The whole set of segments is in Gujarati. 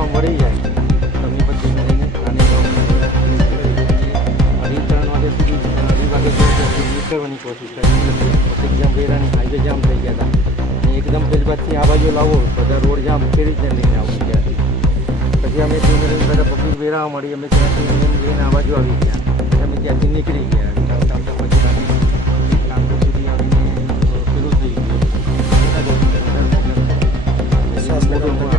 આમ વળી જાય તમે પછી લઈને હાઈવે જામ થઈ ગયા હતા એકદમ પેલી બાજુથી આ લાવો બધા રોડ જામ કેવી રીતને લઈને આવું ત્યાંથી પછી અમે પબ્લિક વેરા મળી અમે ત્યાંથી લઈને આવી ગયા અમે ત્યાંથી નીકળી ગયા ચાલતા ચાલતા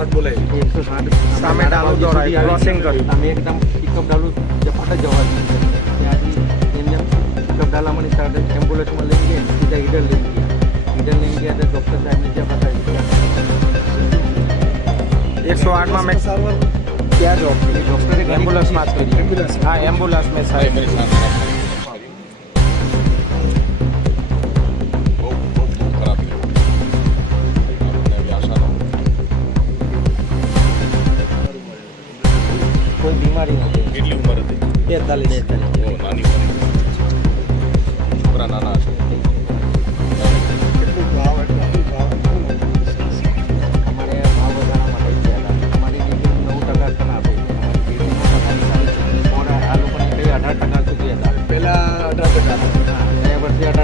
આવી બોલાવી. એકસો સાઠ સામે ડાલુ દોડાવી, crossing કર્યું. અમે એકદમ પિકઅપ ડાલુ જપાટા જ જવા દીધું ત્યાંથી એમને પિકઅપ ડાલામાંની સાથે એમ્બ્યુલન્સમાં લઈ ગયા સીધા ઈડર લઈ ગયા. ઈડર લઈ ગયા તો ડૉક્ટર સાહેબને ત્યાં બતાવી એકસો આઠમાં મેં સારવાર. ત્યાં જોબ એ ડૉક્ટરે એમ્બ્યુલન્સમાં જ કરી. એમ્બ્યુલન્સ. હા એમ્બ્યુલન્સ મેં સાહેબ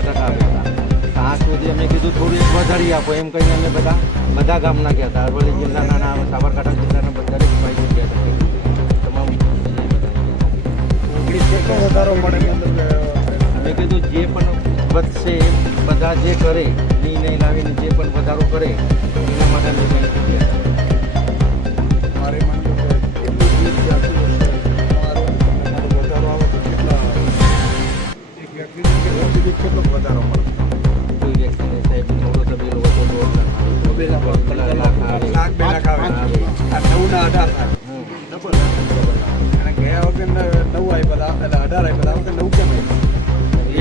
હતા સાત સુધી અમે કીધું થોડું વધારી આપો. એમ કહીને અમે બધા બધા ગામના ગયા હતા. અરવલ્લી જિલ્લાના સાબરકાંઠા જિલ્લાના વધારો મળે મેં કીધું જે પણ વધશે બધા જે કરે નિર્ણય લાવીને જે પણ વધારો કરે એના માટે મારે કેટલું વધારો આવે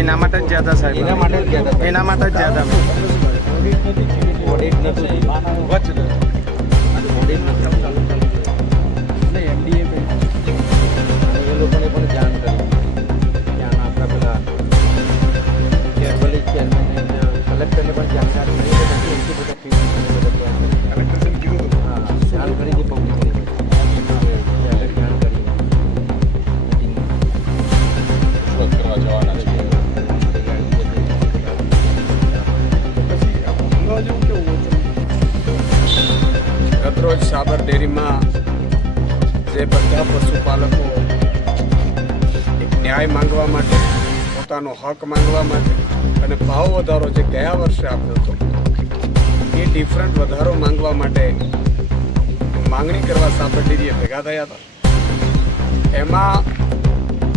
એના માટે જ જ્યાદા સાહેબ. એના માટે જ ગયા હતા. એના માટે જ ઓડિટ નથી. ડેરીમાં જે બધા પશુપાલકો એક ન્યાય માંગવા માટે, પોતાનો હક માંગવા માટે અને ભાવ વધારો જે ગયા વર્ષે આપ્યો હતો, એ ડિફરન્ટ વધારો માંગવા માટે માંગણી કરવા સાબર ડેરીએ ભેગા થયા હતા. એમાં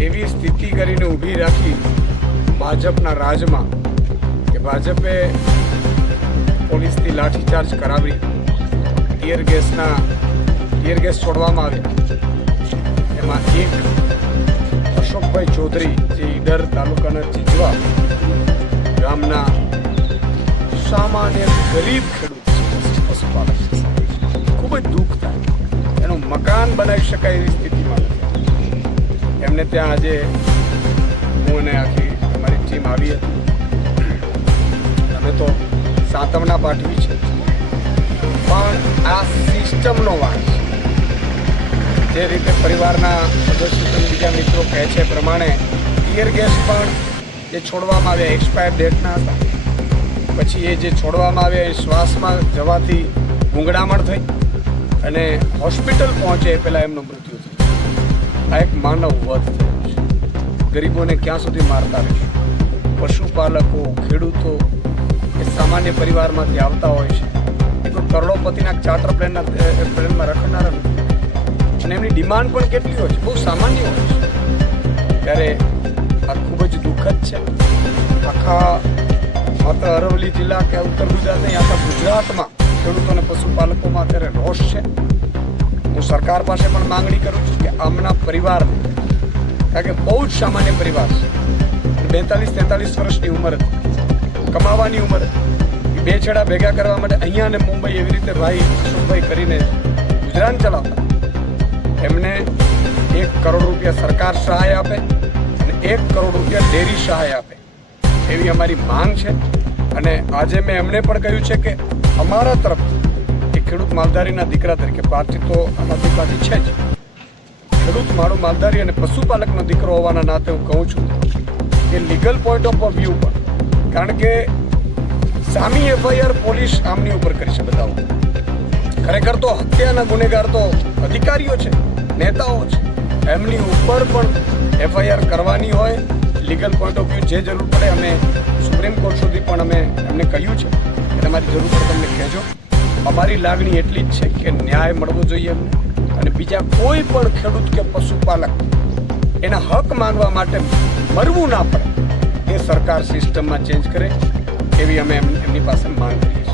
એવી સ્થિતિ કરીને ઊભી રાખી ભાજપના રાજમાં કે ભાજપે પોલીસથી લાઠીચાર્જ કરાવી ટીયર ગેસના ટીયર ગેસ છોડવામાં આવ્યા. એમાં એક અશોકભાઈ ચૌધરી જે ઈડર તાલુકાના ચીજવા ગામના સામાન્ય ગરીબ ખેડૂત પશુપાલક. ખૂબ જ દુઃખ થાય. એનું મકાન બનાવી શકાય એવી સ્થિતિમાં એમને ત્યાં આજે હું અને આખી અમારી ટીમ આવી હતી. અમે તો સાતમના પાઠવી છે. પણ આ સિસ્ટમનો વાંક જે રીતે પરિવારના સદસ્યો બીજા મિત્રો કહે છે પ્રમાણે ટીયર ગેસ પણ જે છોડવામાં આવ્યા, એક્સપાયર ડેટના હતા. પછી એ જે છોડવામાં આવ્યા એ શ્વાસમાં જવાથી ગૂંગળામણ થઈ અને હોસ્પિટલ પહોંચે પહેલાં એમનું મૃત્યુ થયું. આ એક માનવ વધ થયો છે. ગરીબોને ક્યાં સુધી મારતા રહેશે? પશુપાલકો, ખેડૂતો એ સામાન્ય પરિવારમાંથી આવતા હોય છે. એ કોઈ કરોડોપતિના ચાર્ટર પ્લેનના પ્લેનમાં રખડનારા અને એમની ડિમાન્ડ પણ કેટલી હોય છે? બહુ સામાન્ય હોય છે. ત્યારે આ ખૂબ જ દુઃખદ છે. આખા માત્ર અરવલ્લી જિલ્લા કે ઉત્તર ગુજરાત નહીં, આખા ગુજરાતમાં ખેડૂતો અને પશુપાલકોમાં અત્યારે રોષ છે. હું સરકાર પાસે પણ માંગણી કરું છું કે આમના પરિવારને, કારણ કે બહુ જ સામાન્ય પરિવાર છે. બેતાલીસ તેતાલીસ વર્ષની ઉંમર કમાવાની ઉંમર હતી. બે છેડા ભેગા કરવા માટે અહીંયા અને મુંબઈ એવી રીતે ભાઈ મુંબઈ કરીને ગુજરાન ચલાવતા. એમને એક કરોડ રૂપિયા સરકાર સહાય આપે અને એક કરોડ રૂપિયા ડેરી સહાય આપે. એવી અમારી માંગ છે. અને આજે મેં એમને પણ કહ્યું છે કે અમારા તરફ એ ખેડૂત માલધારીના દીકરા તરીકે, પાર્ટી તો અમારી પાર્ટી છે જ. ખેડૂત મારો માલધારી અને પશુપાલકનો દીકરો હોવાના નાતે હું કહું છું કે લીગલ પોઈન્ટ ઓફ વ્યૂ પર કારણ કે સામી એફઆઈઆર પોલીસ આમની ઉપર કરી છે, બતાવો. ખરેખર તો હત્યાના ગુનેગાર તો અધિકારીઓ છે, નેતાઓ છે. એમની ઉપર પણ એફઆઈઆર કરવાની હોય લીગલ પોઈન્ટ ઓફ વ્યૂ જે જરૂર પડે અમે સુપ્રીમ કોર્ટ સુધી પણ અમે એમને કહ્યું છે કે તમારી જરૂર પડે તમને કહેજો. અમારી લાગણી એટલી જ છે કે ન્યાય મળવો જોઈએ અમને અને બીજા કોઈ પણ ખેડૂત કે પશુપાલક એના હક માંગવા માટે મરવું ના પડે. એ સરકાર સિસ્ટમમાં ચેન્જ કરે. એવી અમે એમ- એમની પાસે માંગ કરીએ છીએ